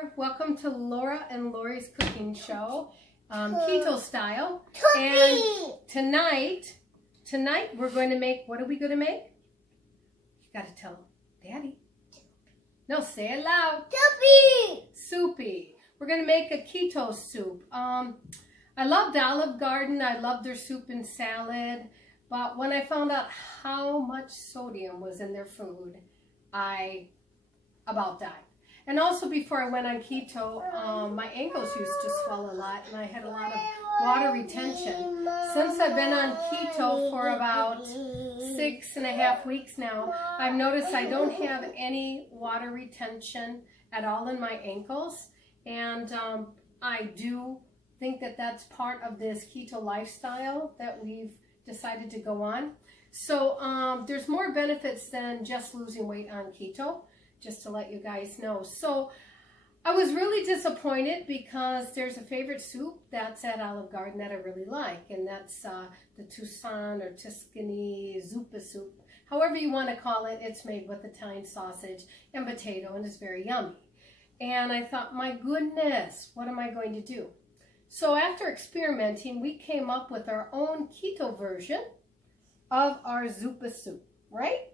there, welcome to Laura and Laurie's cooking show, keto style. And tonight we're going to make, what are we going to make? You got to tell Daddy. No, say it loud. Soupy. We're going to make a keto soup. I loved Olive Garden. I loved their soup and salad. But when I found out how much sodium was in their food, I about died. And also before I went on keto, my ankles used to swell a lot and I had a lot of water retention. Since I've been on keto for about 6.5 weeks now, I've noticed I don't have any water retention at all in my ankles. And I do think that that's part of this keto lifestyle that we've decided to go on. So there's more benefits than just losing weight on keto, just to let you guys know. So I was really disappointed because there's a favorite soup that's at Olive Garden that I really like, and that's the Tucson or Tuscany Zuppa soup. However you want to call it, it's made with Italian sausage and potato and it's very yummy. And I thought, my goodness, what am I going to do? So after experimenting, we came up with our own keto version of our Zuppa soup, right?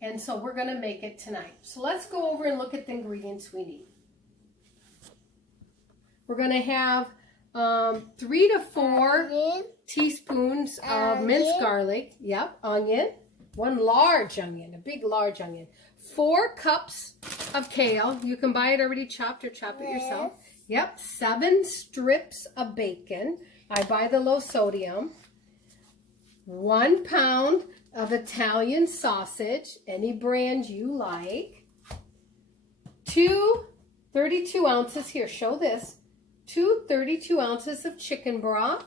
And so we're going to make it tonight. So let's go over and look at the ingredients we need. We're going to have 3 to 4 teaspoons of minced garlic. Yep, onion. 1 large onion, a big large onion. 4 cups of kale. You can buy it already chopped or chop it yourself. Yep, 7 strips of bacon. I buy the low sodium. 1 pound of Italian sausage, any brand you like. 2 32 ounces, here, show this. 2 32 ounces of chicken broth.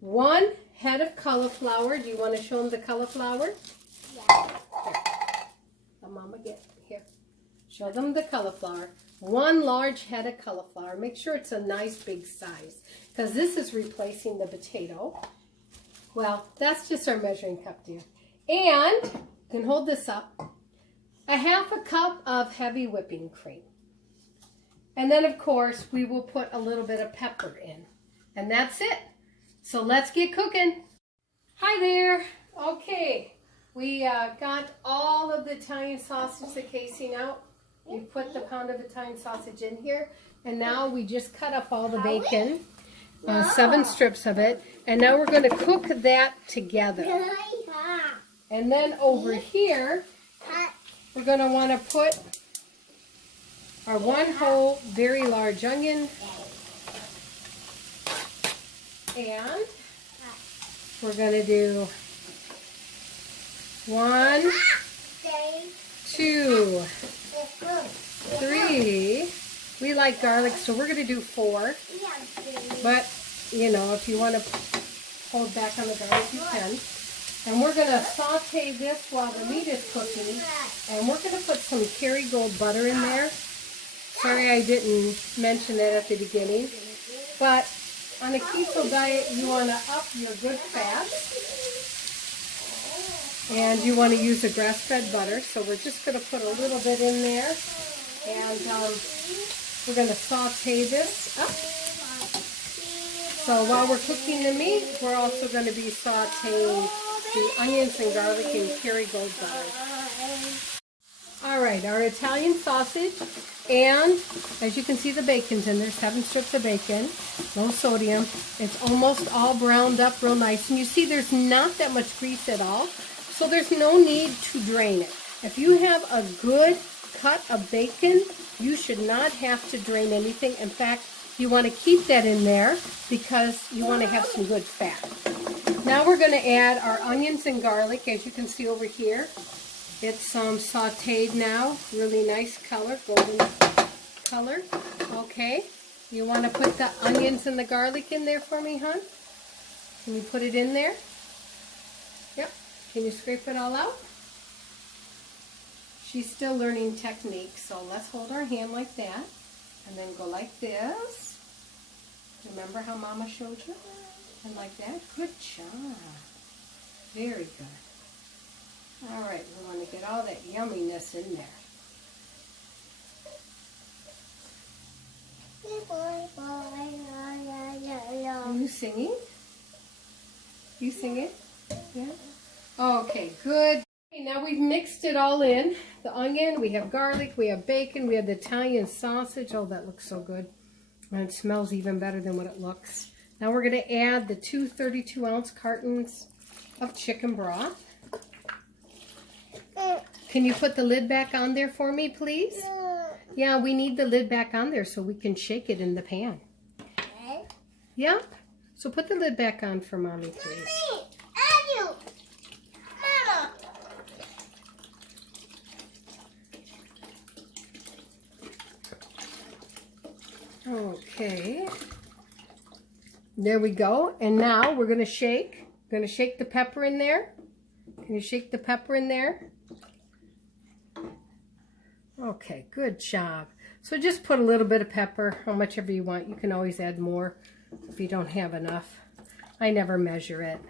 1 head of cauliflower. Do you want to show them the cauliflower? Yeah. Here. Let Mama get here. Show them the cauliflower. 1 large head of cauliflower. Make sure it's a nice big size because this is replacing the potato. Well, that's just our measuring cup, dear. And, you can hold this up, 1/2 cup of heavy whipping cream. And then, of course, we will put a little bit of pepper in. And that's it. So let's get cooking. Hi there. Okay, we got all of the Italian sausage, the casing out. We put the pound of Italian sausage in here. And now we just cut up all the bacon. 7 strips of it, and now we're going to cook that together. And then over here, we're going to want to put our 1 whole, very large onion, and we're going to do 1, 2, 3. We like garlic, so we're going to do 4. But, you know, if you want to hold back on the garlic, you can. And we're going to saute this while the meat is cooking. And we're going to put some Kerrygold butter in there. Sorry I didn't mention that at the beginning. But on a keto diet, you want to up your good fats. And you want to use a grass-fed butter. So we're just going to put a little bit in there. And we're going to saute this up. So while we're cooking the meat, we're also going to be sauteing the onions and garlic in Kerrygold butter. All right, our Italian sausage, and as you can see, the bacon's in there, 7 strips of bacon, low sodium. It's almost all browned up real nice. And you see there's not that much grease at all, so there's no need to drain it. If you have a good cut of bacon, you should not have to drain anything. In fact, you want to keep that in there because you want to have some good fat. Now we're going to add our onions and garlic. As you can see over here, it's sauteed now. Really nice color, golden color. Okay, you want to put the onions and the garlic in there for me, hon? Can you put it in there? Yep. Can you scrape it all out? She's still learning technique, so let's hold our hand like that. And then go like this. Remember how Mama showed you? And like that. Good job. Very good. All right, we want to get all that yumminess in there. singing? You singing? Yeah? Okay, good. Okay, now we've mixed it all in. The onion, we have garlic, we have bacon, we have the Italian sausage. Oh, that looks so good. And it smells even better than what it looks. Now we're going to add the 2 32-ounce cartons of chicken broth. Can you put the lid back on there for me, please? Yeah, we need the lid back on there so we can shake it in the pan. Okay. Yep. So put the lid back on for Mommy, please. Okay. There we go. And now we're going to shake. We're going to shake the pepper in there. Can you shake the pepper in there? Okay, good job. So just put a little bit of pepper, how much ever you want. You can always add more if you don't have enough. I never measure it,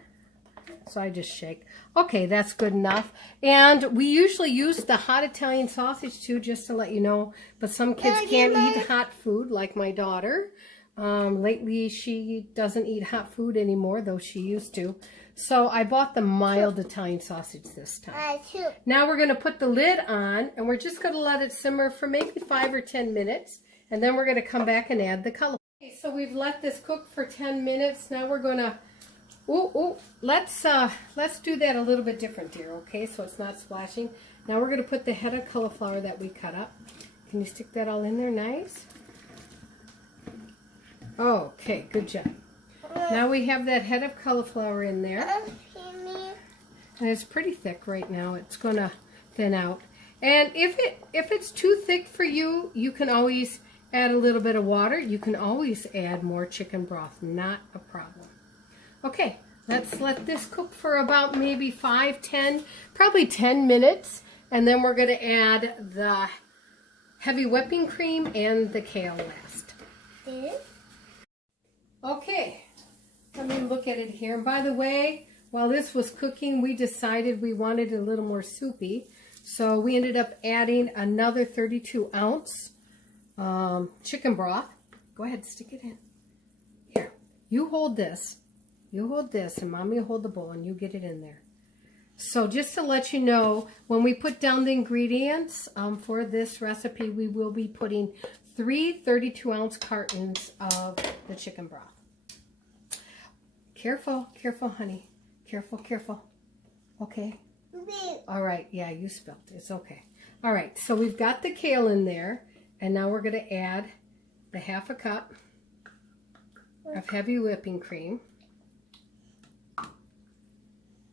so I just shake. Okay, that's good enough. And we usually use the hot Italian sausage too, just to let you know. But some kids can't eat hot food, like my daughter. Lately, she doesn't eat hot food anymore, though she used to. So I bought the mild Italian sausage this time. Now we're going to put the lid on, and we're just going to let it simmer for maybe 5 or 10 minutes. And then we're going to come back and add the cauliflower. Okay, so we've let this cook for 10 minutes. Now we're going to, let's do that a little bit different, dear, okay? So it's not splashing. Now we're going to put the head of cauliflower that we cut up. Can you stick that all in there nice? Okay, good job. Now we have that head of cauliflower in there. And it's pretty thick right now. It's going to thin out. And if it's too thick for you, you can always add a little bit of water. You can always add more chicken broth. Not a problem. Okay, let's let this cook for about maybe 5, 10, probably 10 minutes. And then we're going to add the heavy whipping cream and the kale last. Okay, let me look at it here. And by the way, while this was cooking, we decided we wanted it a little more soupy. So we ended up adding another 32-ounce chicken broth. Go ahead, stick it in. Here, you hold this. You hold this, and Mommy will hold the bowl, and you get it in there. So just to let you know, when we put down the ingredients for this recipe, we will be putting 3 32-ounce cartons of the chicken broth. Careful, careful, honey. Careful, careful. Okay? All right. Yeah, you spilled. It's okay. All right. So we've got the kale in there. And now we're going to add the 1/2 cup of heavy whipping cream.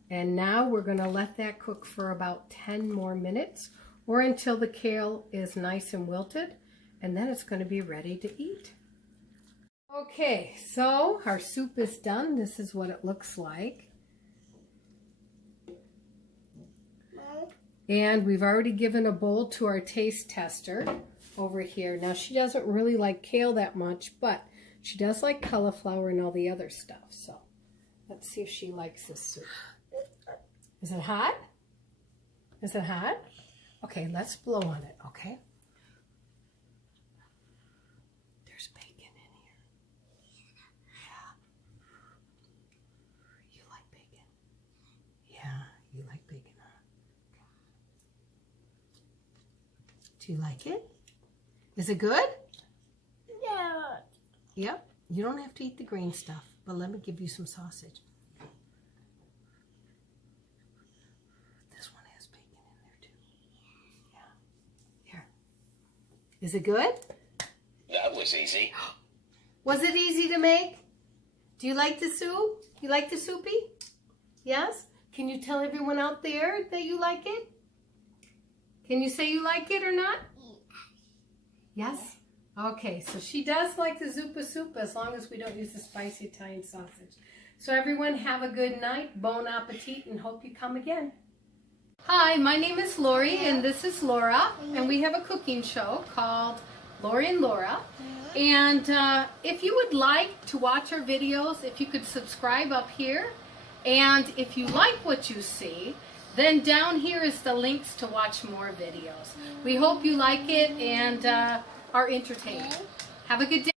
And now we're going to let that cook for about 10 more minutes or until the kale is nice and wilted. And then it's going to be ready to eat. Okay, so our soup is done. This is what it looks like. And we've already given a bowl to our taste tester over here. Now, she doesn't really like kale that much, but she does like cauliflower and all the other stuff. So let's see if she likes this soup. Is it hot? Is it hot? Okay, let's blow on it, okay? There's bacon in here. Yeah. You like bacon? Yeah, you like bacon, huh? Do you like it? Is it good? Yeah. Yep. You don't have to eat the green stuff, but let me give you some sausage. This one has bacon in there too. Yeah. Here. Is it good? That was easy. Was it easy to make? Do you like the soup? You like the soupy? Yes? Can you tell everyone out there that you like it? Can you say you like it or not? Yes? Okay, so she does like the Zuppa soup as long as we don't use the spicy Italian sausage. So everyone have a good night, bon appetit, and hope you come again. Hi, my name is Laurie and this is Laura, and we have a cooking show called Laurie and Laura. And if you would like to watch our videos, if you could subscribe up here, and if you like what you see, then down here is the links to watch more videos. We hope you like it and are entertained. Have a good day.